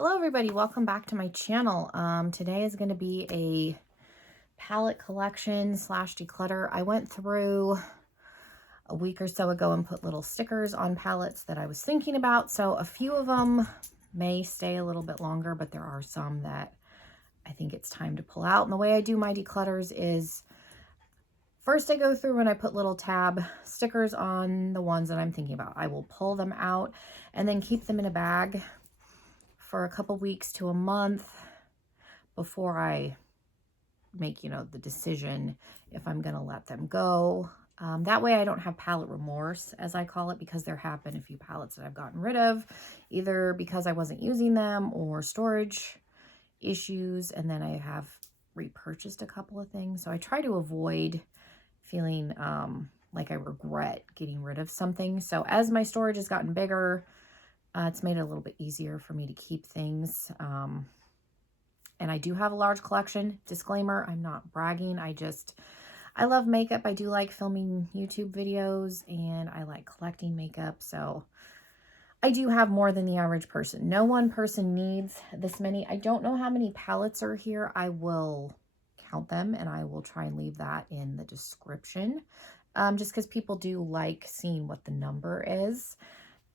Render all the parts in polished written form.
Hello everybody, welcome back to my channel. Today is going to be a palette collection slash declutter. I went through a week or so ago and put little stickers on palettes that I was thinking about. So a few of them may stay a little bit longer, but there are some that I think it's time to pull out. And the way I do my declutters is first I go through and I put little tab stickers on the ones that I'm thinking about. I will pull them out and then keep them in a bag for a couple weeks to a month before I make, the decision if I'm going to let them go. That way I don't have palette remorse, as I call it, because there have been a few palettes that I've gotten rid of, either because I wasn't using them or storage issues, and then I have repurchased a couple of things. So I try to avoid feeling like I regret getting rid of something. So as my storage has gotten bigger, it's made it a little bit easier for me to keep things. And I do have a large collection. Disclaimer, I'm not bragging. I love makeup. I do like filming YouTube videos and I like collecting makeup. So I do have more than the average person. No one person needs this many. I don't know how many palettes are here. I will count them and I will try and leave that in the description. Just because people do like seeing what the number is.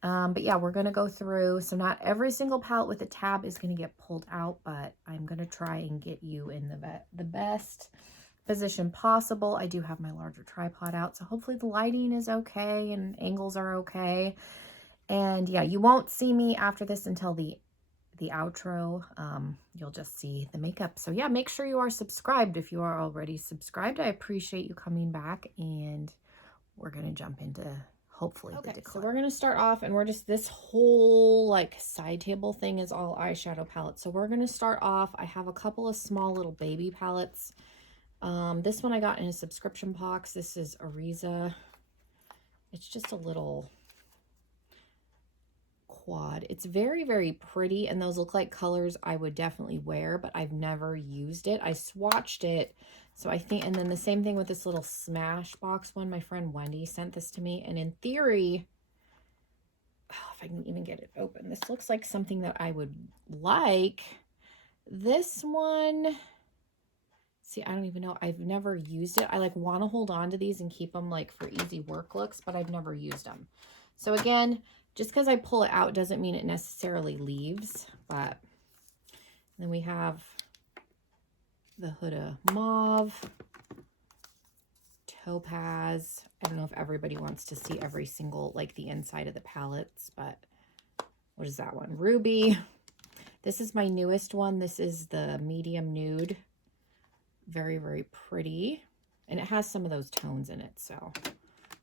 But yeah, we're going to go through. So not every single palette with a tab is going to get pulled out, but I'm going to try and get you in the best position possible. I do have my larger tripod out, so hopefully the lighting is okay and angles are okay. And yeah, you won't see me after this until the outro. You'll just see the makeup. So yeah, make sure you are subscribed if you are already subscribed. I appreciate you coming back, and we're going to jump into hopefully the declutter. So we're going to start off, and this whole like side table thing is all eyeshadow palettes. So we're going to start off. I have a couple of small little baby palettes. This one I got in a subscription box. This is Ariza. It's just a little quad. It's very, very pretty, and those look like colors I would definitely wear, but I've never used it. I swatched it. So I think, and then the same thing with this little Smashbox one. My friend Wendy sent this to me, and in theory, if I can even get it open, this looks like something that I would like. This one, see, I don't even know. I've never used it. I like want to hold on to these and keep them like for easy work looks, but I've never used them. So again, just because I pull it out doesn't mean it necessarily leaves. But then we have the Huda Mauve, Topaz. I don't know if everybody wants to see every single, like the inside of the palettes, but what is that one? Ruby. This is my newest one. This is the medium nude. Very, very pretty. And it has some of those tones in it, so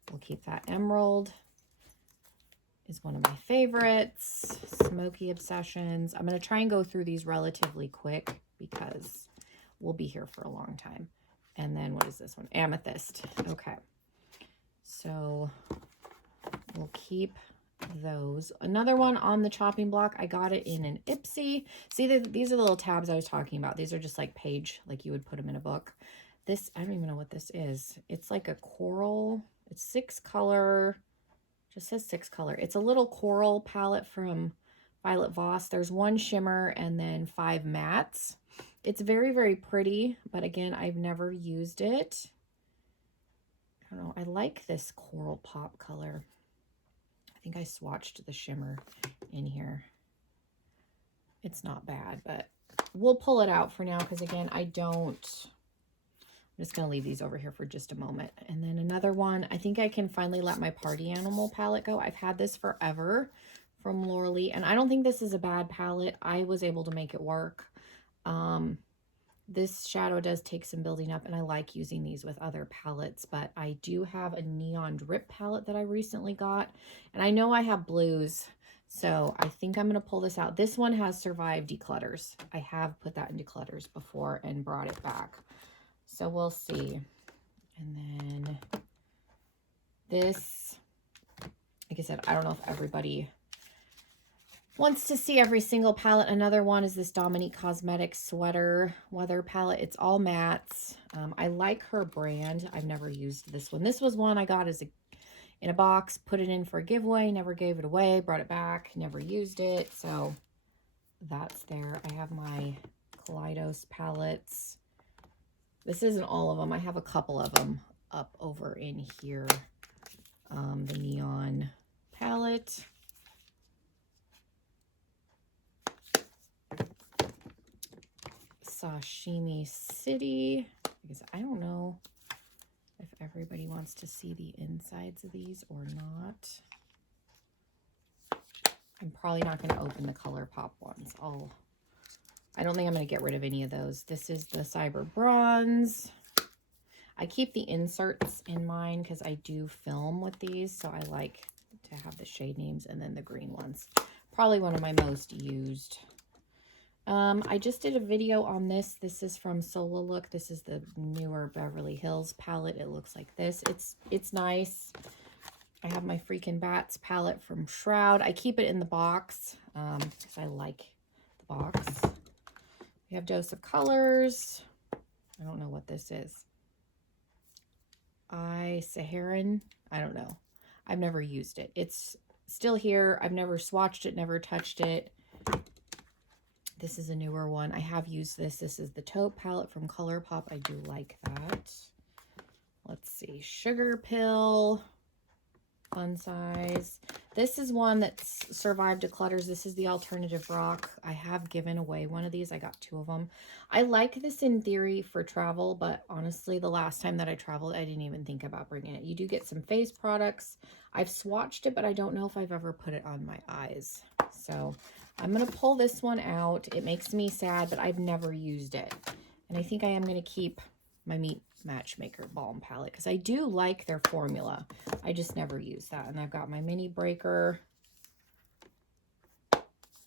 we'll keep that. Emerald is one of my favorites. Smoky Obsessions. I'm going to try and go through these relatively quick because we'll be here for a long time. And then what is this one? Amethyst. Okay. So we'll keep those. Another one on the chopping block. I got it in an Ipsy. See, these are the little tabs I was talking about. These are just like page, like you would put them in a book. This, I don't even know what this is. It's like a coral. It's 6 color. Just says 6 color. It's a little coral palette from Violet Voss. There's 1 shimmer and then 5 mattes. It's very, very pretty, but again, I've never used it. I don't know. I like this coral pop color. I think I swatched the shimmer in here. It's not bad, but we'll pull it out for now because again, I'm just going to leave these over here for just a moment. And then another one, I think I can finally let my Party Animal palette go. I've had this forever from Laura Lee, and I don't think this is a bad palette. I was able to make it work. This shadow does take some building up, and I like using these with other palettes, but I do have a Neon Drip palette that I recently got, and I know I have blues, so I think I'm going to pull this out. This one has survived declutters. I have put that in declutters before and brought it back. So we'll see. And then this, like I said, I don't know if everybody wants to see every single palette. Another one is this Dominique Cosmetics Sweater Weather palette. It's all mattes. I like her brand. I've never used this one. This was one I got as in a box, put it in for a giveaway, never gave it away, brought it back, never used it. So that's there. I have my Kaleidos palettes. This isn't all of them. I have a couple of them up over in here. The neon palette. Sashimi City, because I don't know if everybody wants to see the insides of these or not. I'm probably not going to open the ColourPop ones. I don't think I'm going to get rid of any of those. This is the Cyber Bronze. I keep the inserts in mine because I do film with these, so I like to have the shade names, and then the green ones. Probably one of my most used. I just did a video on this. This is from Solo Look. This is the newer Beverly Hills palette. It looks like this. It's nice. I have my Freakin' Bats palette from Shroud. I keep it in the box because I like the box. We have Dose of Colors. I don't know what this is. Saharan. I don't know. I've never used it. It's still here. I've never swatched it, never touched it. This is a newer one. I have used this. This is the Taupe palette from ColourPop. I do like that. Let's see. Sugar Pill. Fun size. This is one that's survived declutters. This is the Alternative Rock. I have given away one of these. I got 2 of them. I like this in theory for travel, but honestly, the last time that I traveled, I didn't even think about bringing it. You do get some face products. I've swatched it, but I don't know if I've ever put it on my eyes. So I'm going to pull this one out. It makes me sad, but I've never used it. And I think I am going to keep my Meet Matchmaker Balm palette because I do like their formula. I just never use that. And I've got my Mini Breaker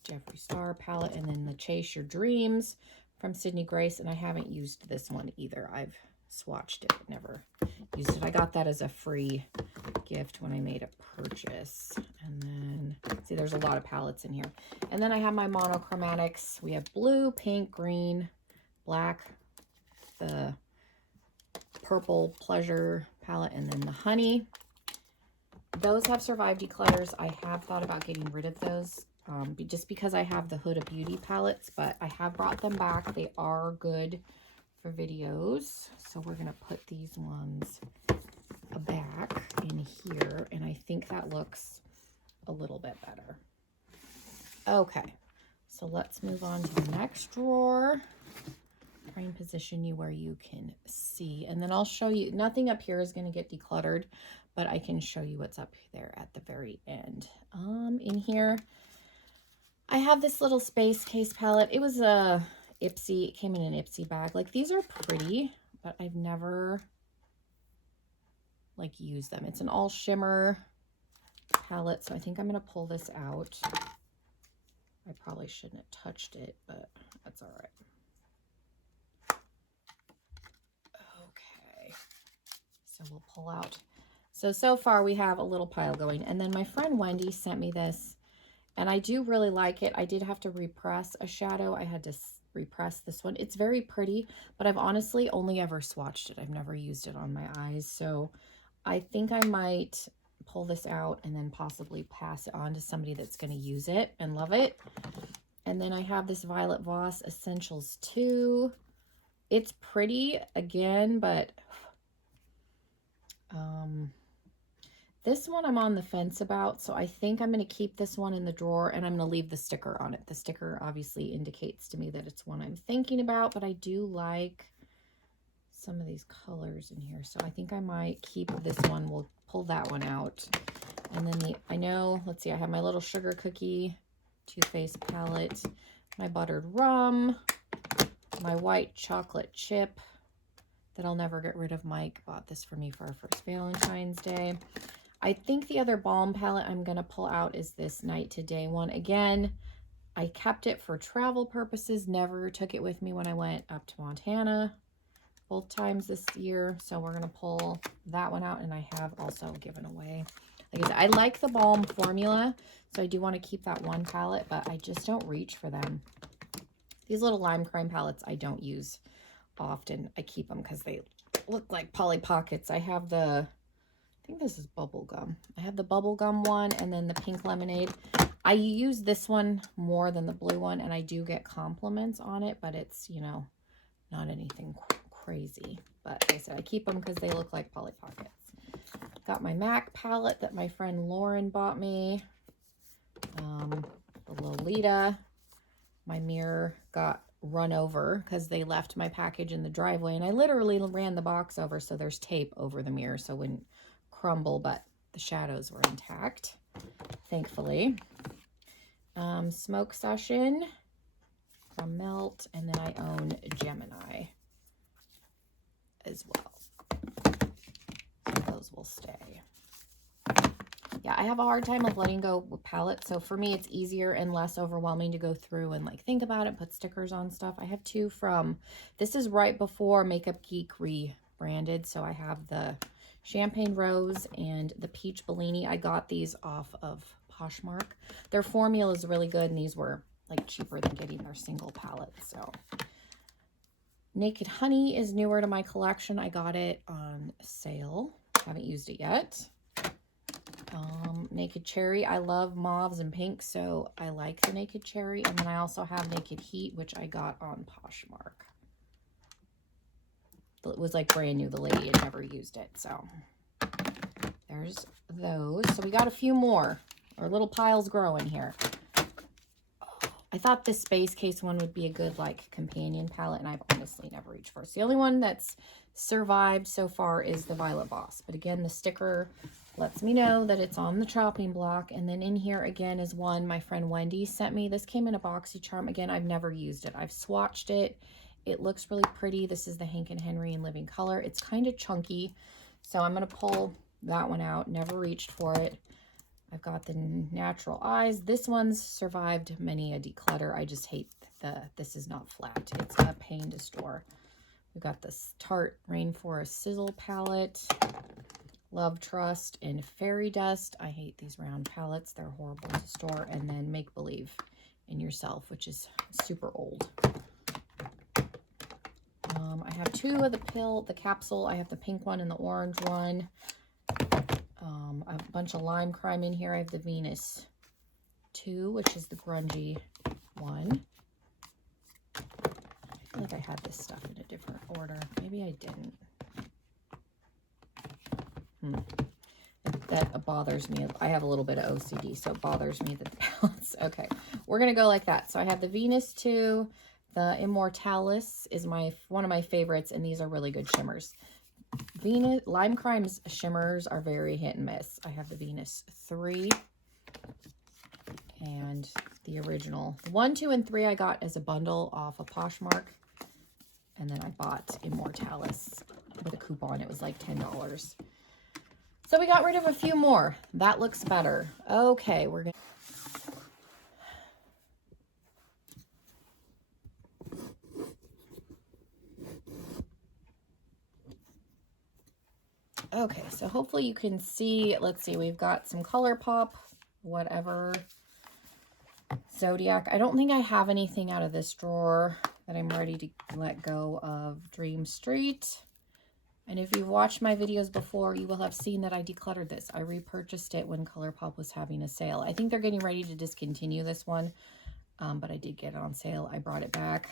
Jeffree Star palette, and then the Chase Your Dreams from Sydney Grace. And I haven't used this one either. I've swatched it, but never used it. I got that as a free gift when I made a purchase. And then, see, there's a lot of palettes in here. And then I have my monochromatics. We have blue, pink, green, black, the purple Pleasure palette, and then the honey. Those have survived declutters. I have thought about getting rid of those just because I have the Huda Beauty palettes, but I have brought them back. They are good for videos. So we're going to put these ones back in here, and I think that looks a little bit better. Okay, so let's move on to the next drawer. Try and position you where you can see, and then I'll show you. Nothing up here is going to get decluttered, but I can show you what's up there at the very end. In here, I have this little Space Case palette. It was a Ipsy. It came in an Ipsy bag. Like, these are pretty, but I've never like used them. It's an all shimmer palette, so I think I'm going to pull this out. I probably shouldn't have touched it, but that's all right. Okay, so we'll pull out. So far we have a little pile going, and then my friend Wendy sent me this, and I do really like it. I did have to repress a shadow. I had to repress this one. It's very pretty, but I've honestly only ever swatched it. I've never used it on my eyes, so I think I might pull this out and then possibly pass it on to somebody that's going to use it and love it. And then I have this Violet Voss Essentials 2. It's pretty again, but this one I'm on the fence about, so I think I'm going to keep this one in the drawer, and I'm going to leave the sticker on it. The sticker obviously indicates to me that it's one I'm thinking about, but I do like some of these colors in here, so I think I might keep this one. We'll pull that one out. And then let's see, I have my little sugar cookie Too Faced palette, my buttered rum, my white chocolate chip that I'll never get rid of. Mike bought this for me for our first Valentine's Day. I think the other balm palette I'm going to pull out is this Night to Day one. Again, I kept it for travel purposes, never took it with me when I went up to Montana both times this year. So we're going to pull that one out, and I have also given away. Like I said, I like the balm formula, so I do want to keep that one palette, but I just don't reach for them. These little Lime Crime palettes I don't use often. I keep them because they look like Polly Pockets. I have I think this is Bubble Gum. I have the Bubble Gum one, and then the Pink Lemonade. I use this one more than the blue one, and I do get compliments on it, but it's, you know, not anything crazy. But like I said, I keep them because they look like Polly Pockets. Got my MAC palette that my friend Lauren bought me. The Lolita. My mirror got run over because they left my package in the driveway, and I literally ran the box over, so there's tape over the mirror so it wouldn't crumble, but the shadows were intact, thankfully. Smoke Session from Melt, and then I own Gemini as well. So those will stay. Yeah, I have a hard time of letting go with palettes, so for me it's easier and less overwhelming to go through and like think about it, put stickers on stuff. I have two from, this is right before Makeup Geek rebranded, so I have the Champagne Rose and the Peach Bellini. I got these off of Poshmark. Their formula is really good, and these were like cheaper than getting their single palette. So Naked Honey is newer to my collection. I got it on sale. Haven't used it yet. Naked Cherry. I love mauves and pinks, so I like the Naked Cherry. And then I also have Naked Heat, which I got on Poshmark. It was like brand new. The lady had never used it, so there's those. So we got a few more. Our little pile's growing here. I thought this Space Case one would be a good like companion palette, and I've honestly never reached for it. So the only one that's survived so far is the Violet Boss. But again, the sticker lets me know that it's on the chopping block. And then in here again is one my friend Wendy sent me. This came in a BoxyCharm. Again, I've never used it. I've swatched it. It looks really pretty. This is the Hank and Henry in Living Color. It's kind of chunky, so I'm going to pull that one out. Never reached for it. I've got the Natural Eyes. This one's survived many a declutter. I just hate this is not flat. It's a pain to store. We've got this Tarte Rainforest Sizzle palette, Love Trust, and Fairy Dust. I hate these round palettes. They're horrible to store. And then Make Believe in Yourself, which is super old. I have two of the capsule. I have the pink one and the orange one. A bunch of Lime Crime in here. I have the Venus 2, which is the grungy one. I feel like I had this stuff in a different order. Maybe I didn't. That bothers me. I have a little bit of OCD, so it bothers me that the balance. Okay, we're going to go like that. So I have the Venus 2. The Immortalis is one of my favorites, and these are really good shimmers. Lime Crime's shimmers are very hit and miss. I have the Venus 3 and the original. 1, 2, and 3 I got as a bundle off of Poshmark. And then I bought Immortalis with a coupon. It was like $10. So we got rid of a few more. That looks better. Okay, we're going to... Okay, so hopefully you can see, let's see, we've got some ColourPop, whatever, Zodiac. I don't think I have anything out of this drawer that I'm ready to let go of. Dream Street. And if you've watched my videos before, you will have seen that I decluttered this. I repurchased it when ColourPop was having a sale. I think they're getting ready to discontinue this one, but I did get it on sale. I brought it back.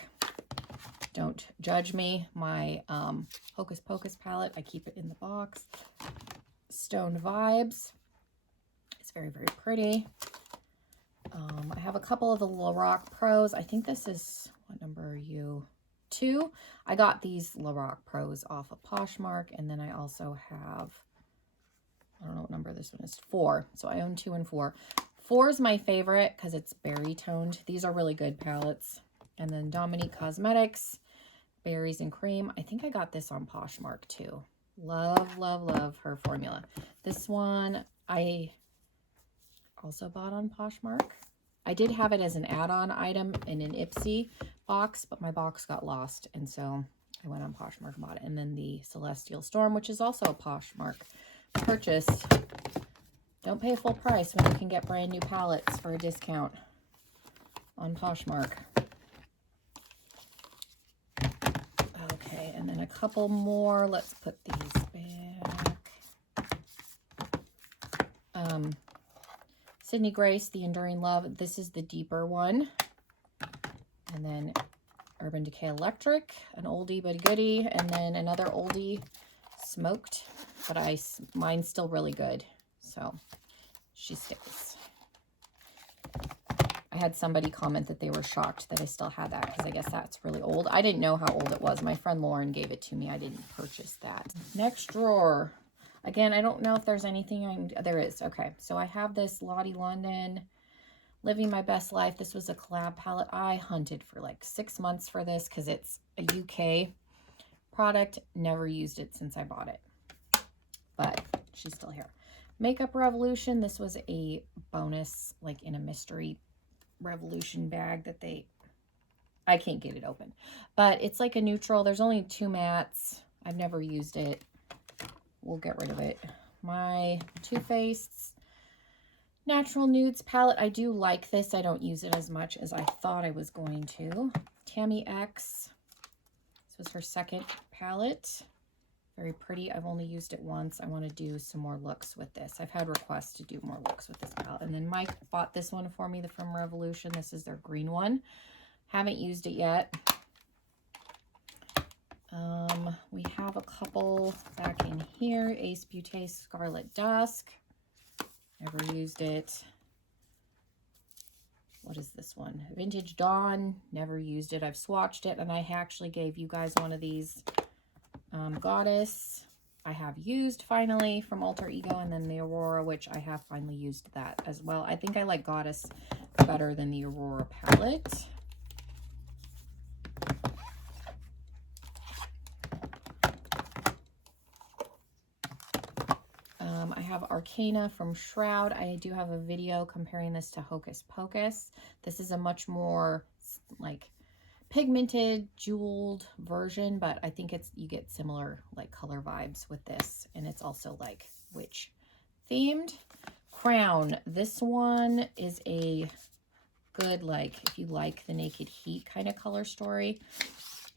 Don't judge me. My Hocus Pocus palette, I keep it in the box. Stoned Vibes. It's very, very pretty. I have a couple of the Lorac Pros. I think this is, what number are you? 2. I got these Lorac Pros off of Poshmark, and then I also have, I don't know what number this one is, 4. So I own 2 and 4. 4 is my favorite because it's berry toned. These are really good palettes. And then Dominique Cosmetics, Berries and Cream. I think I got this on Poshmark too. Love, love, love her formula. This one I also bought on Poshmark. I did have it as an add-on item in an Ipsy box, but my box got lost, and so I went on Poshmark and bought it. And then the Celestial Storm, which is also a Poshmark purchase. Don't pay full price when you can get brand new palettes for a discount on Poshmark. Okay, and then a couple more. Let's put these back. Sydney Grace, The Enduring Love. This is the deeper one. And then Urban Decay Electric, an oldie but a goodie. And then another oldie, Smoked. But mine's still really good. So she stays. I had somebody comment that they were shocked that I still had that because I guess that's really old. I didn't know how old it was. My friend Lauren gave it to me. I didn't purchase that. Next drawer. Again, I don't know if there's anything there is. Okay, so I have this Lottie London Living My Best Life. This was a collab palette. I hunted for like 6 months for this because it's a UK product. Never used it since I bought it, but she's still here. Makeup Revolution. This was a bonus, like in a mystery Revolution bag that I can't get it open, but it's like a neutral. There's only 2 mattes. I've never used it. We'll get rid of it. My Too Faced Natural Nudes palette. I do like this. I don't use it as much as I thought I was going to. Tammy X. This was her second palette. Very pretty. I've only used it once. I want to do some more looks with this. I've had requests to do more looks with this palette. And then Mike bought this one for me from Revolution. This is their green one. Haven't used it yet. We have a couple back in here. Ace Beauté Scarlet Dusk. Never used it. What is this one? Vintage Dawn. Never used it. I've swatched it, and I actually gave you guys one of these. Goddess. I have used finally from Alter Ego, and then the Aurora, which I have finally used that as well. I think I like Goddess better than the Aurora palette. I have Arcana from Shroud. I do have a video comparing this to Hocus Pocus. This is a much more like pigmented, jeweled version, but I think you get similar like color vibes with this, and it's also like witch themed. Crown. This one is a good, like, if you like the Naked Heat kind of color story.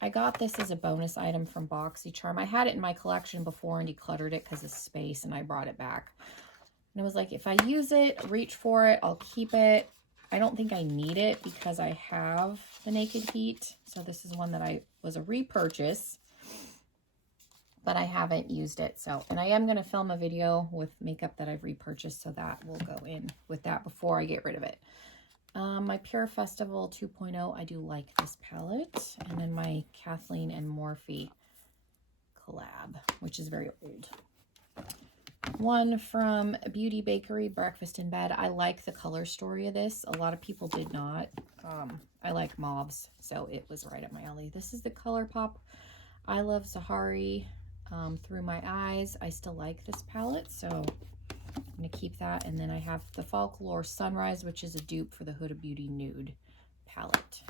I got this as a bonus item from BoxyCharm. I had it in my collection before and decluttered it because of space, and I brought it back. And it was like, if I use it, reach for it, I'll keep it. I don't think I need it because I have the Naked Heat. So this is one that was a repurchase, but I haven't used it. So, and I am going to film a video with makeup that I've repurchased, so that will go in with that before I get rid of it. My Pure Festival 2.0, I do like this palette. And then my Kathleen and Morphe collab, which is very old. One from Beauty Bakery, Breakfast in Bed. I like the color story of this. A lot of people did not. I like mauves, so it was right up my alley. This is the ColourPop I Love Sahari Through My Eyes. I still like this palette, so I'm going to keep that. And then I have the Folklore Sunrise, which is a dupe for the Huda Beauty Nude palette.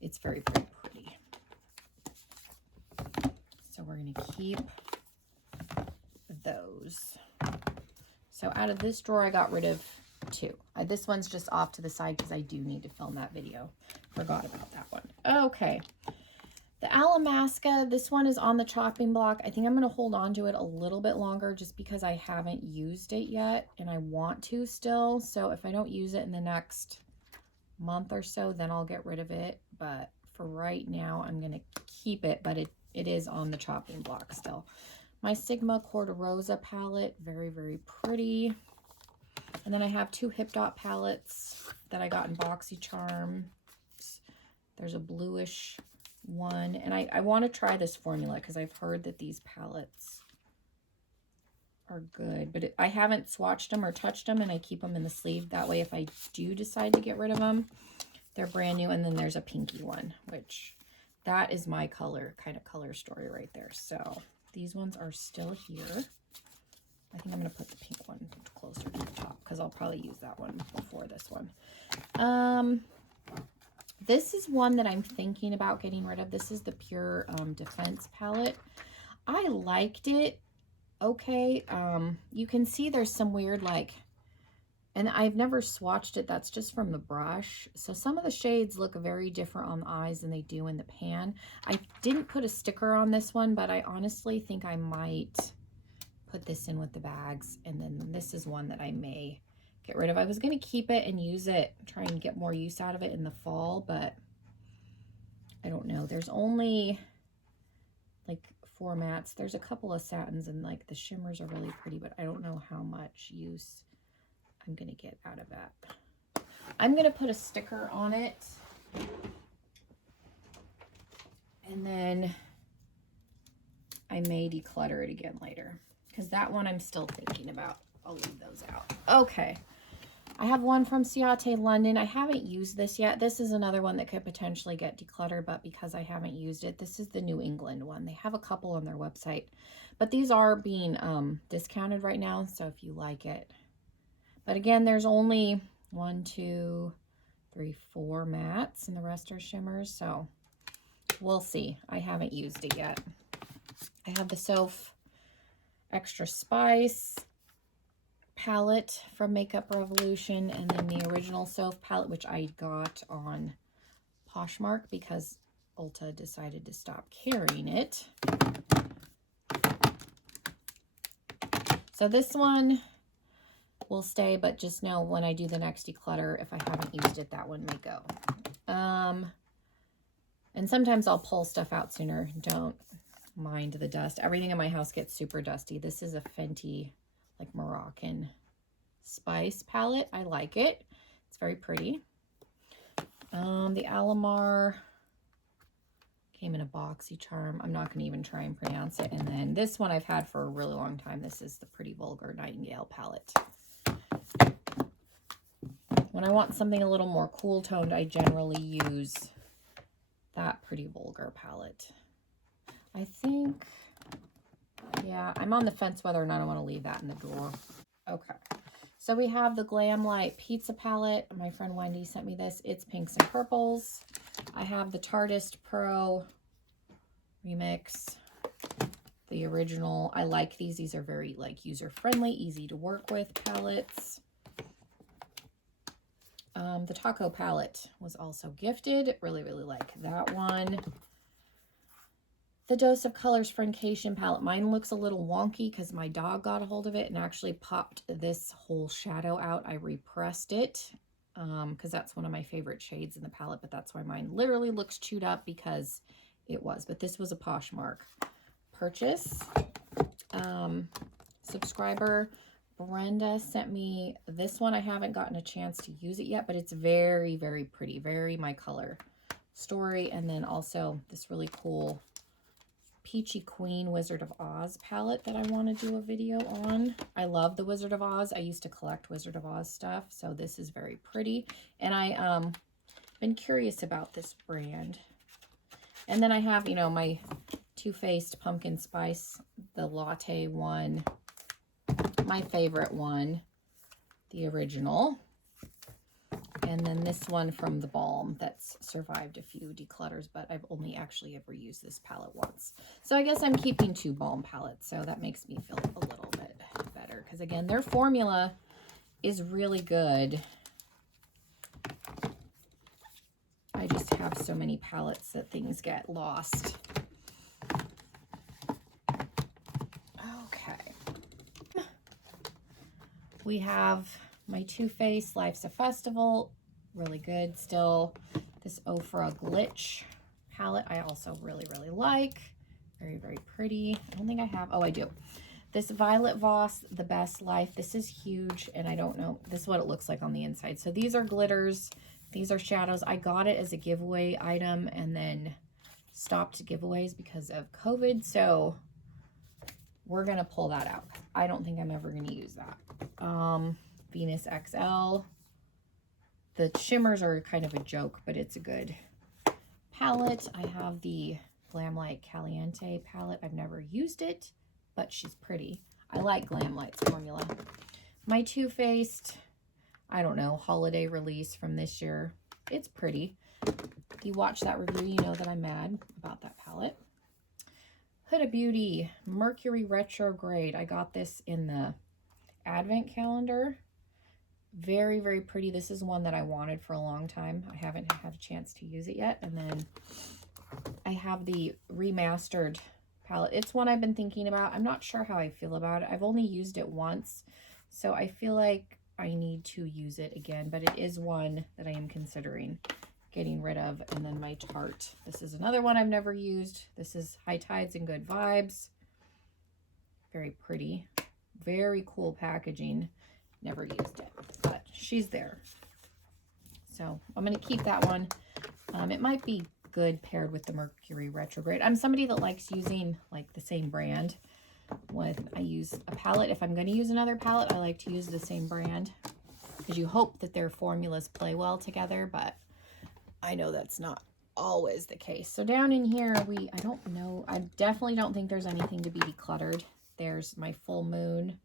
It's very, very pretty. So we're going to keep those. So out of this drawer, I got rid of 2. This one's just off to the side because I do need to film that video. Forgot about that one. Okay. The Alamasca, this one is on the chopping block. I think I'm going to hold on to it a little bit longer just because I haven't used it yet and I want to still. So if I don't use it in the next month or so, then I'll get rid of it. But for right now, I'm going to keep it, but it is on the chopping block still. My Sigma Corderosa palette, very, very pretty. And then I have 2 Hip Dot palettes that I got in BoxyCharm. There's a bluish one, and I want to try this formula because I've heard that these palettes are good, but I haven't swatched them or touched them, and I keep them in the sleeve. That way, if I do decide to get rid of them, they're brand new. And then there's a pinky one, which that is my color story right there. So these ones are still here. I think I'm going to put the pink one closer to the top because I'll probably use that one before this one. This is one that I'm thinking about getting rid of. This is the Pure Defense palette. I liked it. Okay. You can see there's some weird, like, and I've never swatched it. That's just from the brush. So some of the shades look very different on the eyes than they do in the pan. I didn't put a sticker on this one, but I honestly think I might put this in with the bags. And then this is one that I may get rid of. I was going to keep it and use it, try and get more use out of it in the fall, but I don't know. There's only like 4 mattes. There's a couple of satins and like the shimmers are really pretty, but I don't know how much use I'm going to get out of that. I'm going to put a sticker on it, and then I may declutter it again later, because that one I'm still thinking about. I'll leave those out. Okay. I have one from Ciate London. I haven't used this yet. This is another one that could potentially get decluttered, but because I haven't used it, this is the New England one. They have a couple on their website, but these are being discounted right now, so if you like it. But again, there's only 1, 2, 3, 4 mattes, and the rest are shimmers, so we'll see. I haven't used it yet. I have the Soph Extra Spice palette from Makeup Revolution, and then the original Soph palette, which I got on Poshmark because Ulta decided to stop carrying it. So this one will stay, but just know when I do the next declutter, if I haven't used it, that one may go. And sometimes I'll pull stuff out sooner. Don't mind the dust. Everything in my house gets super dusty. This is a Fenty, like Moroccan spice palette. I like it. It's very pretty. The Alamar came in a boxy charm. I'm not going to even try and pronounce it. And then this one I've had for a really long time. This is the Pretty Vulgar Nightingale palette. When I want something a little more cool toned, I generally use that Pretty Vulgar palette. I think, yeah, I'm on the fence whether or not I want to leave that in the drawer. Okay, so we have the Glam Light Pizza palette. My friend Wendy sent me this. It's pinks and purples. I have the Tartist Pro Remix, the original. I like these. These are very like user-friendly, easy to work with palettes. The Taco palette was also gifted. Really, really like that one. The Dose of Colors Friendcation palette. Mine looks a little wonky because my dog got a hold of it and actually popped this whole shadow out. I repressed it because that's one of my favorite shades in the palette, but that's why mine literally looks chewed up because it was. But this was a Poshmark purchase. Subscriber Brenda sent me this one. I haven't gotten a chance to use it yet, but it's very, very pretty. Very my color story. And then also this really cool Peachy Queen Wizard of Oz palette that I want to do a video on. I love the Wizard of Oz. I used to collect Wizard of Oz stuff, so this is very pretty. And I been curious about this brand. And then I have, you know, my Too Faced Pumpkin Spice, the latte one, my favorite one, the original. And then this one from the Balm that's survived a few declutters, but I've only actually ever used this palette once. So I guess I'm keeping 2 Balm palettes, so that makes me feel a little bit better. Because again, their formula is really good. I just have so many palettes that things get lost. Okay. We have my Too Faced Life's a Festival, really good still. This Ofra Glitch palette I also really, really like. Very, very pretty. I don't think I have, oh, I do. This Violet Voss, The Best Life. This is huge, and I don't know, this is what it looks like on the inside. So these are glitters, these are shadows. I got it as a giveaway item and then stopped giveaways because of COVID, so we're gonna pull that out. I don't think I'm ever gonna use that. Venus XL. The shimmers are kind of a joke, but it's a good palette. I have the Glam Light Caliente palette. I've never used it, but she's pretty. I like Glam Light's formula. My Too Faced, I don't know, holiday release from this year. It's pretty. If you watch that review, you know that I'm mad about that palette. Huda Beauty Mercury Retrograde. I got this in the Advent calendar. Very, very pretty. This is one that I wanted for a long time. I haven't had a chance to use it yet. And then I have the remastered palette. It's one I've been thinking about. I'm not sure how I feel about it. I've only used it once, so I feel like I need to use it again, but it is one that I am considering getting rid of. And then my Tarte. This is another one I've never used. This is High Tides and Good Vibes. Very pretty. Very cool packaging. Never used it, but she's there. So I'm going to keep that one. It might be good paired with the Mercury Retrograde. I'm somebody that likes using like the same brand. When I use a palette, if I'm going to use another palette, I like to use the same brand because you hope that their formulas play well together, but I know that's not always the case. So down in here, I don't know, I definitely don't think there's anything to be decluttered. There's my Full Moon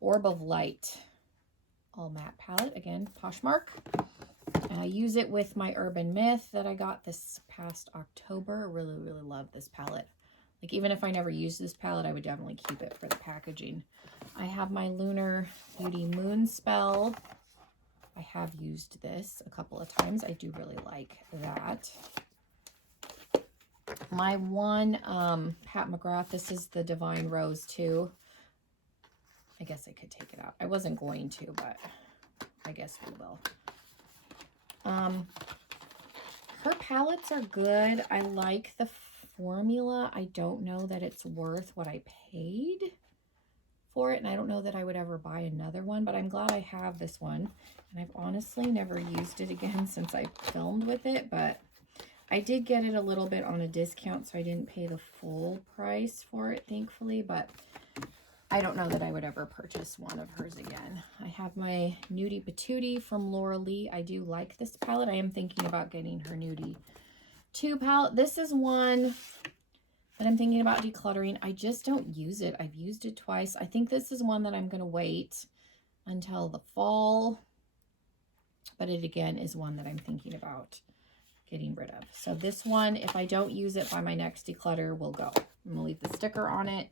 Orb of Light all matte palette, again, Poshmark. And I use it with my Urban Myth that I got this past October. I really, really love this palette. Like, even if I never use this palette, I would definitely keep it for the packaging. I have my Lunar Beauty Moon Spell. I have used this a couple of times. I do really like that. My one Pat McGrath, this is the Divine Rose 2. I guess I could take it out. I wasn't going to, but I guess we will. Her palettes are good. I like the formula. I don't know that it's worth what I paid for it, and I don't know that I would ever buy another one, but I'm glad I have this one, and I've honestly never used it again since I filmed with it, but I did get it a little bit on a discount, so I didn't pay the full price for it, thankfully, but I don't know that I would ever purchase one of hers again. I have my Nudie Patootie from Laura Lee. I do like this palette. I am thinking about getting her Nudie 2 palette. This is one that I'm thinking about decluttering. I just don't use it. I've used it twice. I think this is one that I'm going to wait until the fall. But it, again, is one that I'm thinking about getting rid of. So this one, if I don't use it by my next declutter, will go. I'm going to leave the sticker on it.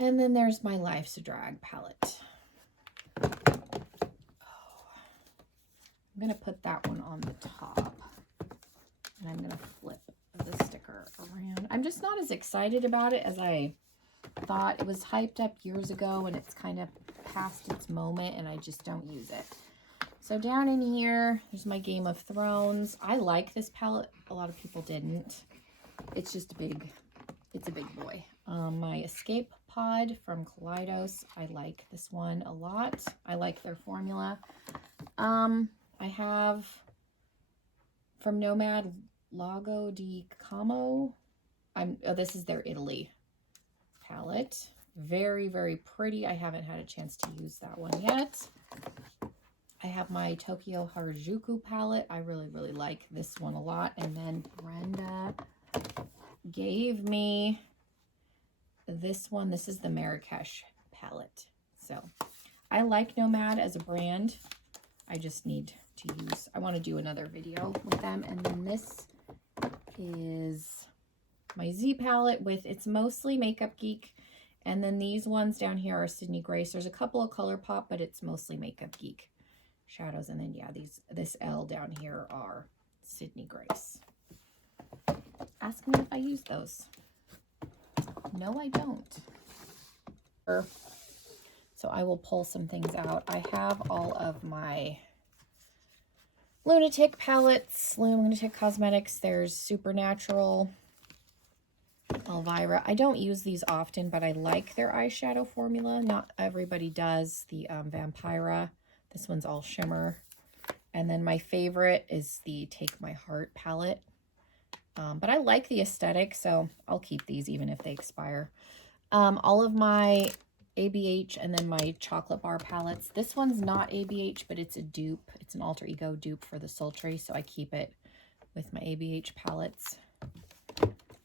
And then there's my Life's a Drag palette. I'm going to put that one on the top. And I'm going to flip the sticker around. I'm just not as excited about it as I thought. It was hyped up years ago and it's kind of past its moment and I just don't use it. So down in here, there's my Game of Thrones. I like this palette. A lot of people didn't. It's just it's a big boy. My Escape Pod from Kaleidos. I like this one a lot. I like their formula. I have from Nomad Lago di Como. This is their Italy palette. Very, very pretty. I haven't had a chance to use that one yet. I have my Tokyo Harajuku palette. I really, really like this one a lot. And then Brenda gave me this one. This is the Marrakesh palette. So I like Nomad as a brand. I just need to use, I want to do another video with them. And then this is my Z palette with, it's mostly Makeup Geek. And then these ones down here are Sydney Grace. There's a couple of ColourPop, but it's mostly Makeup Geek shadows. And then, yeah, this L down here are Sydney Grace. Ask me if I use those. No, I don't. So I will pull some things out. I have all of my Lunatic palettes, Lunatic Cosmetics. There's Supernatural, Elvira. I don't use these often, but I like their eyeshadow formula. Not everybody does. The Vampira. This one's all shimmer. And then my favorite is the Take My Heart palette. But I like the aesthetic, so I'll keep these even if they expire. All of my ABH and then my chocolate bar palettes. This one's not ABH, but it's a dupe. It's an alter ego dupe for the Sultry, so I keep it with my ABH palettes.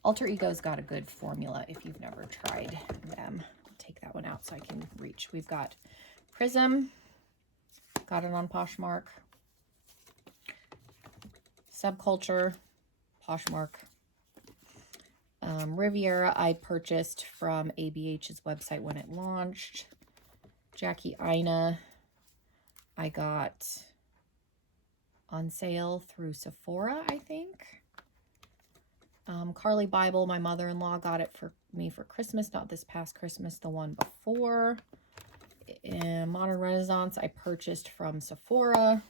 Alter Ego's got a good formula if you've never tried them. I'll take that one out so I can reach. We've got Prism. Got it on Poshmark. Subculture. Poshmark. Riviera I purchased from ABH's website when it launched. Jackie Aina I got on sale through Sephora, I think. Carly Bible, my mother-in-law got it for me for Christmas, not this past Christmas, the one before. Modern Renaissance I purchased from Sephora.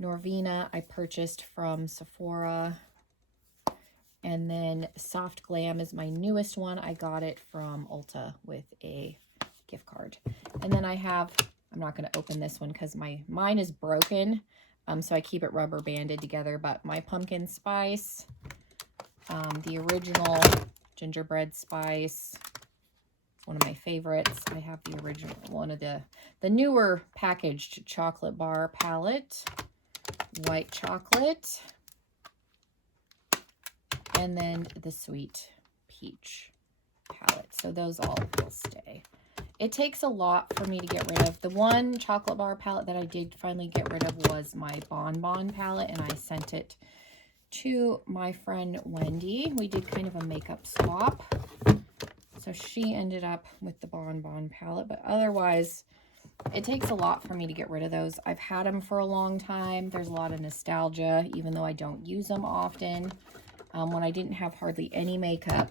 Norvina I purchased from Sephora. And then Soft Glam is my newest one. I got it from Ulta with a gift card. And then I have, I'm not going to open this one because mine is broken. So I keep it rubber banded together. But my pumpkin spice, the original gingerbread spice, it's one of my favorites. I have the original, one of the newer packaged chocolate bar palette, white chocolate. And then the sweet peach palette. So those all will stay. It takes a lot for me to get rid of. The one chocolate bar palette that I did finally get rid of was my Bonbon palette, and I sent it to my friend Wendy. We did kind of a makeup swap. So she ended up with the Bonbon palette, but otherwise it takes a lot for me to get rid of those. I've had them for a long time. There's a lot of nostalgia, even though I don't use them often. When I didn't have hardly any makeup.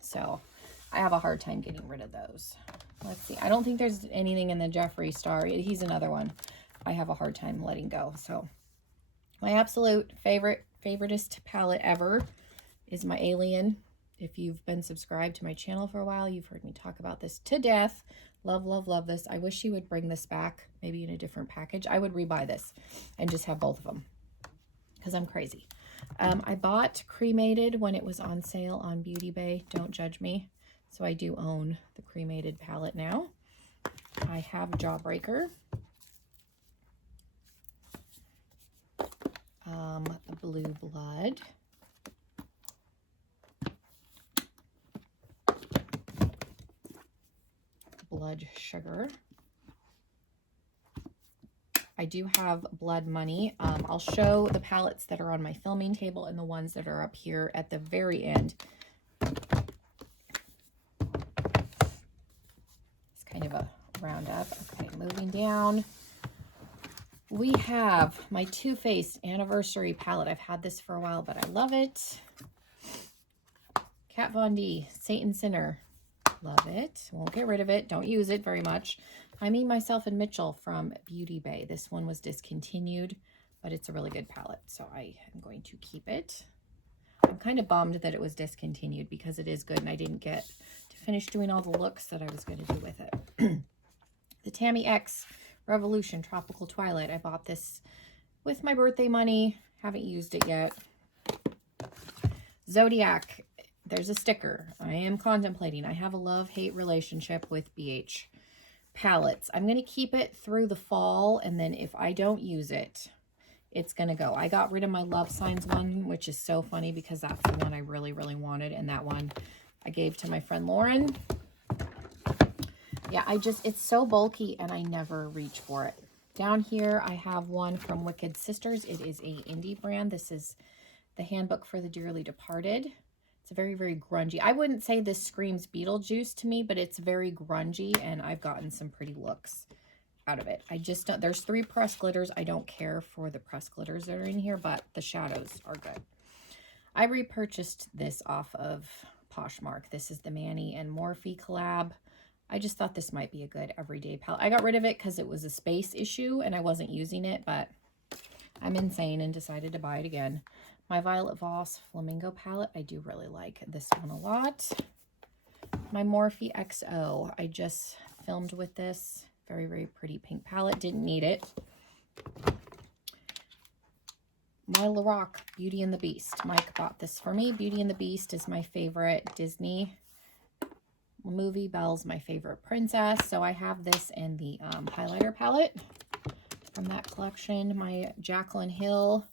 So I have a hard time getting rid of those. Let's see. I don't think there's anything in the Jeffree Star. He's another one I have a hard time letting go. So my absolute favoritist palette ever is my Alien. If you've been subscribed to my channel for a while, you've heard me talk about this to death. Love, love, love this. I wish she would bring this back, maybe in a different package. I would rebuy this and just have both of them because I'm crazy. I bought Cremated when it was on sale on Beauty Bay. Don't judge me. So I do own the Cremated palette now. I have Jawbreaker. Blue Blood. Blood Sugar. I do have Blood Money. I'll show the palettes that are on my filming table and the ones that are up here at the very end. It's kind of a roundup. Okay, moving down. We have my Too Faced Anniversary palette. I've had this for a while, but I love it. Kat Von D, Saint and Sinner. Love it. Won't get rid of it. Don't use it very much. I Me, Myself, and Mitchell from Beauty Bay. This one was discontinued, but it's a really good palette, so I am going to keep it. I'm kind of bummed that it was discontinued because it is good, and I didn't get to finish doing all the looks that I was going to do with it. The Tammy X Revolution Tropical Twilight. I bought this with my birthday money. Haven't used it yet. Zodiac. There's a sticker. I am contemplating. I have a love-hate relationship with BH palettes. I'm going to keep it through the fall, and then if I don't use it, it's going to go. I got rid of my Love Signs one, which is so funny because that's the one I really, really wanted, and that one I gave to my friend Lauren. Yeah, it's so bulky, and I never reach for it. Down here, I have one from Wicked Sisters. It is a indie brand. This is the Handbook for the Dearly Departed. It's very, very grungy. I wouldn't say this screams Beetlejuice to me, but it's very grungy, and I've gotten some pretty looks out of it. I just don't, there's 3 pressed glitters. I don't care for the pressed glitters that are in here, but the shadows are good. I repurchased this off of Poshmark. This is the Manny and Morphe collab. I just thought this might be a good everyday palette. I got rid of it because it was a space issue, and I wasn't using it, but I'm insane and decided to buy it again. My Violet Voss Flamingo palette, I do really like this one a lot. My Morphe XO, I just filmed with this. Very, very pretty pink palette. Didn't need it. My Lorac Beauty and the Beast. Mike bought this for me. Beauty and the Beast is my favorite Disney movie. Belle's my favorite princess. So I have this in the highlighter palette from that collection. My Jaclyn Hill.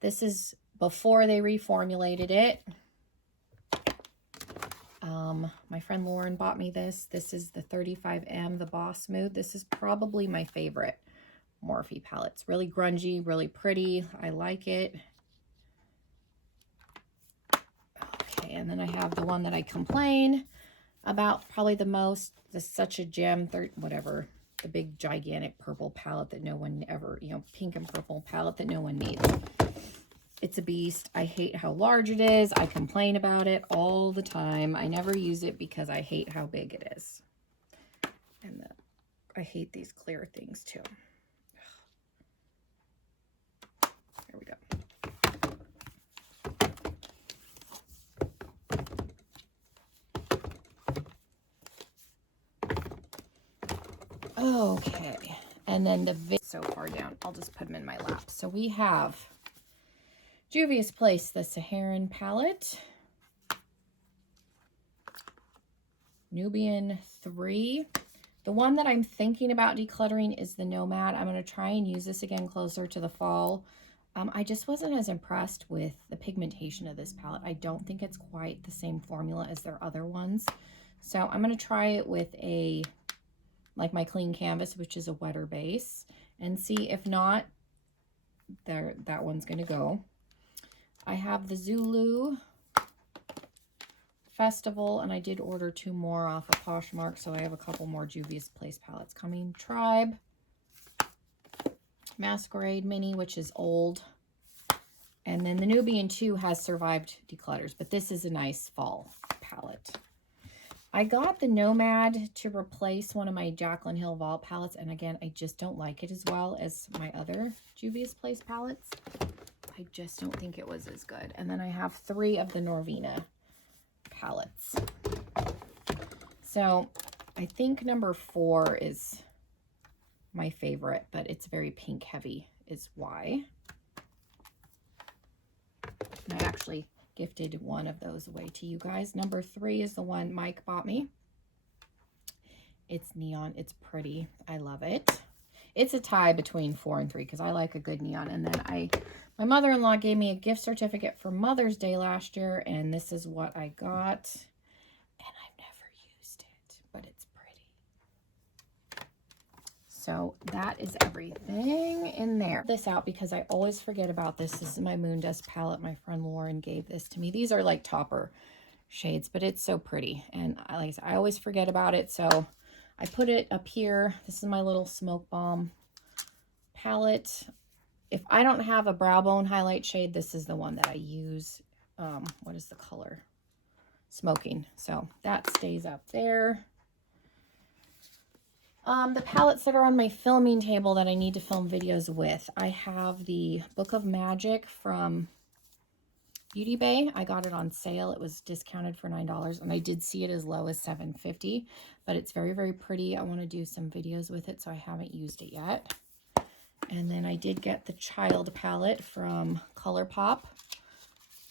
This is before they reformulated it. My friend Lauren bought me this. This is the 35M, the Boss Smooth. This is probably my favorite Morphe palette. It's really grungy, really pretty. I like it. Okay, and then I have the one that I complain about probably the most. This is such a gem, whatever. The big, gigantic purple palette that no one ever, pink and purple palette that no one needs. It's a beast. I hate how large it is. I complain about it all the time. I never use it because I hate how big it is. And I hate these clear things too. There we go. Okay, and then so far down, I'll just put them in my lap. So we have Juvia's Place, the Saharan palette, Nubian 3. The one that I'm thinking about decluttering is the Nomad. I'm going to try and use this again closer to the fall. I just wasn't as impressed with the pigmentation of this palette. I don't think it's quite the same formula as their other ones. So I'm going to try it with like my clean canvas, which is a wetter base, and see if not, that one's going to go. I have the Zulu Festival, and I did order 2 more off of Poshmark, so I have a couple more Juvia's Place palettes coming. Tribe, Masquerade Mini, which is old, and then the Nubian 2 has survived declutters, but this is a nice fall palette. I got the Nomad to replace one of my Jaclyn Hill Vault palettes, and again, I just don't like it as well as my other Juvia's Place palettes. I just don't think it was as good. And then I have 3 of the Norvina palettes. So I think number 4 is my favorite, but it's very pink heavy is why. And I actually gifted one of those away to you guys. Number 3 is the one Mike bought me. It's neon. It's pretty. I love it. It's a tie between 4 and 3 because I like a good neon. And then my mother-in-law gave me a gift certificate for Mother's Day last year, and this is what I got. And I've never used it, but it's pretty. So that is everything in there. This out because I always forget about this. This is my Moon Dust palette. My friend Lauren gave this to me. These are like topper shades, but it's so pretty. And like I said, I always forget about it. So I put it up here. This is my little Smoke Bomb palette. If I don't have a brow bone highlight shade, this is the one that I use. What is the color? Smoking. So that stays up there. The palettes that are on my filming table that I need to film videos with. I have the Book of Magic from Beauty Bay. I got it on sale. It was discounted for $9, and I did see it as low as $7.50, but it's very, very pretty. I want to do some videos with it, so I haven't used it yet. And then I did get the Child palette from ColourPop.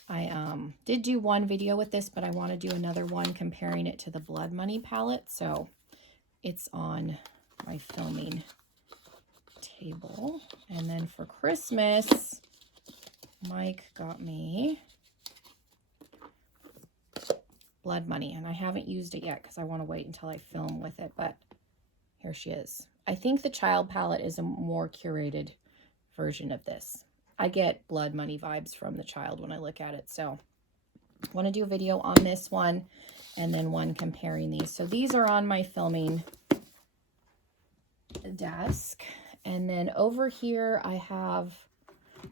I did do one video with this, but I want to do another one comparing it to the Blood Money palette, so it's on my filming table. And then for Christmas, Mike got me Blood Money, and I haven't used it yet because I want to wait until I film with it, but here she is. I think the Child palette is a more curated version of this. I get Blood Money vibes from the Child when I look at it, so I want to do a video on this one and then one comparing these. So these are on my filming desk, and then over here I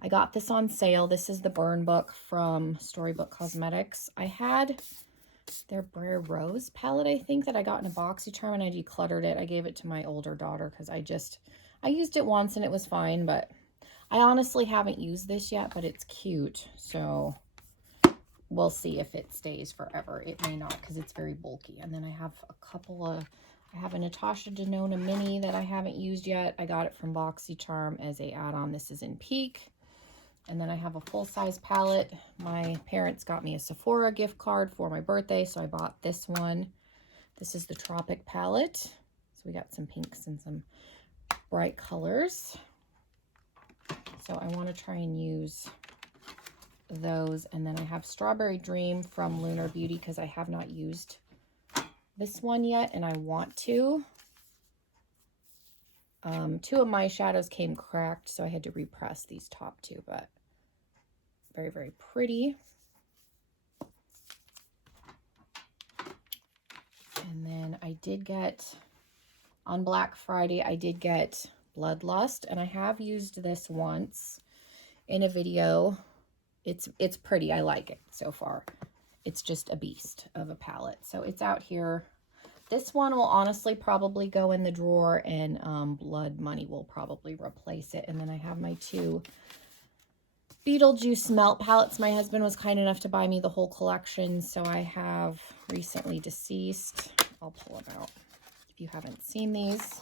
got this on sale. This is the Burn Book from Storybook Cosmetics. I had their Brer Rose palette, I think, that I got in a BoxyCharm, and I decluttered it. I gave it to my older daughter because I used it once and it was fine, but I honestly haven't used this yet, but it's cute. So we'll see if it stays forever. It may not because it's very bulky. And then I have I have a Natasha Denona mini that I haven't used yet. I got it from BoxyCharm as a add-on. This is in Peak. And then I have a full-size palette. My parents got me a Sephora gift card for my birthday, so I bought this one. This is the Tropic palette. So we got some pinks and some bright colors. So I want to try and use those. And then I have Strawberry Dream from Lunar Beauty because I have not used this one yet, and I want to. 2 of my shadows came cracked, so I had to repress these top 2, but very, very pretty. And then I did get, on Black Friday, I did get Bloodlust, and I have used this once in a video. It's pretty. I like it so far. It's just a beast of a palette. So it's out here. This one will honestly probably go in the drawer, and Blood Money will probably replace it. And then I have my 2 Beetlejuice melt palettes. My husband was kind enough to buy me the whole collection, so I have Recently Deceased. I'll pull them out. If you haven't seen these,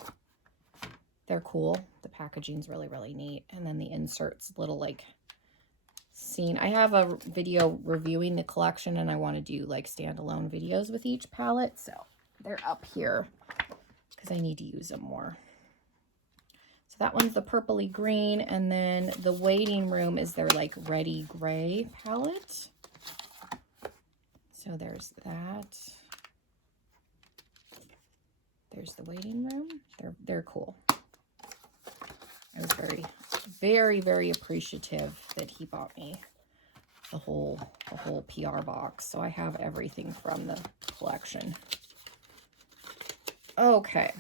they're cool. The packaging's really, really neat. And then the inserts, little like scene. I have a video reviewing the collection, and I want to do like standalone videos with each palette, so they're up here because I need to use them more. So that one's the purpley green, and then the Waiting Room is their like Ready Gray palette. So there's that. There's the Waiting Room. They're cool. I was very, very, very appreciative that he bought me the whole PR box. So I have everything from the collection. Okay.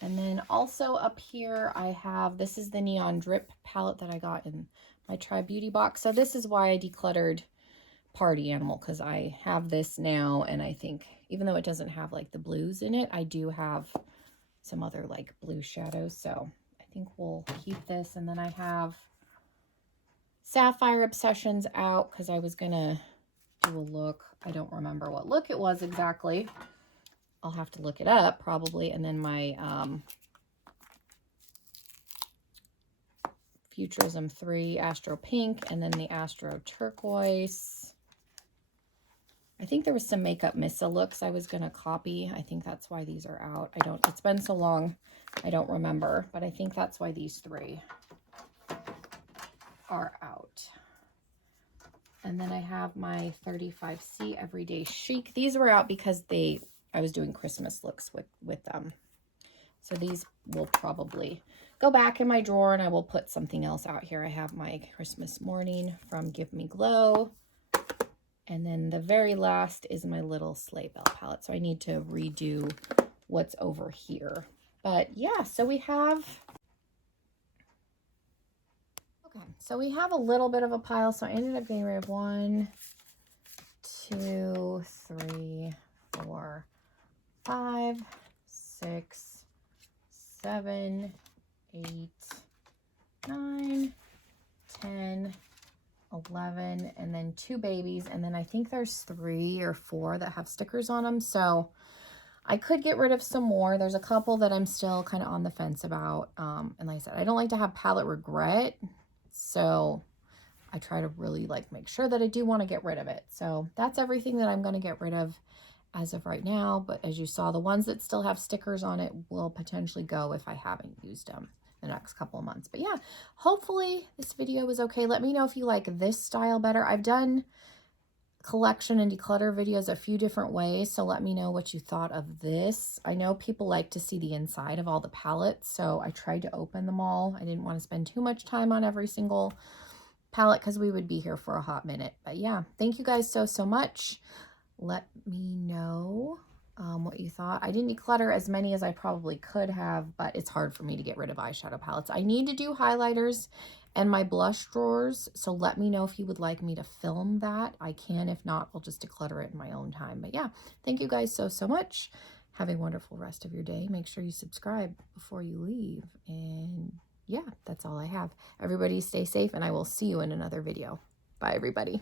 And then also up here, I have, this is the Neon Drip palette that I got in my Try Beauty box. So this is why I decluttered Party Animal, because I have this now, and I think even though it doesn't have like the blues in it, I do have some other like blue shadows. So I think we'll keep this. And then I have Sapphire Obsessions out because I was gonna do a look. I don't remember what look it was exactly. I'll have to look it up probably. And then my Futurism 3 Astro Pink, and then the Astro Turquoise. I think there was some Makeup Missa looks I was going to copy. I think that's why these are out. It's been so long, I don't remember, but I think that's why these 3 are out. And then I have my 35C Everyday Chic. These were out because I was doing Christmas looks with them. So these will probably go back in my drawer, and I will put something else out here. I have my Christmas Morning from Give Me Glow. And then the very last is my little Sleigh Bell palette. So I need to redo what's over here. But yeah, so we have... Okay, so we have a little bit of a pile. So I ended up getting rid of 1, 2, 3, 4, 5, 6, 7, 8, 9, 10, 11, and then 2 babies. And then I think there's 3 or 4 that have stickers on them. So I could get rid of some more. There's a couple that I'm still kind of on the fence about. And like I said, I don't like to have palette regret. So I try to really like make sure that I do want to get rid of it. So that's everything that I'm going to get rid of as of right now. But as you saw, the ones that still have stickers on it will potentially go if I haven't used them the next couple of months. But yeah, hopefully this video was okay. Let me know if you like this style better. I've done collection and declutter videos a few different ways, so let me know what you thought of this. I know people like to see the inside of all the palettes, so I tried to open them all. I didn't want to spend too much time on every single palette because we would be here for a hot minute. But yeah, thank you guys so much. Let me know what you thought. I didn't declutter as many as I probably could have, but it's hard for me to get rid of eyeshadow palettes. I need to do highlighters and my blush drawers, so let me know if you would like me to film that. I can. If not, I'll just declutter it in my own time. But yeah, thank you guys so much. Have a wonderful rest of your day. Make sure you subscribe before you leave. And yeah, that's all I have. Everybody stay safe, and I will see you in another video. Bye, everybody.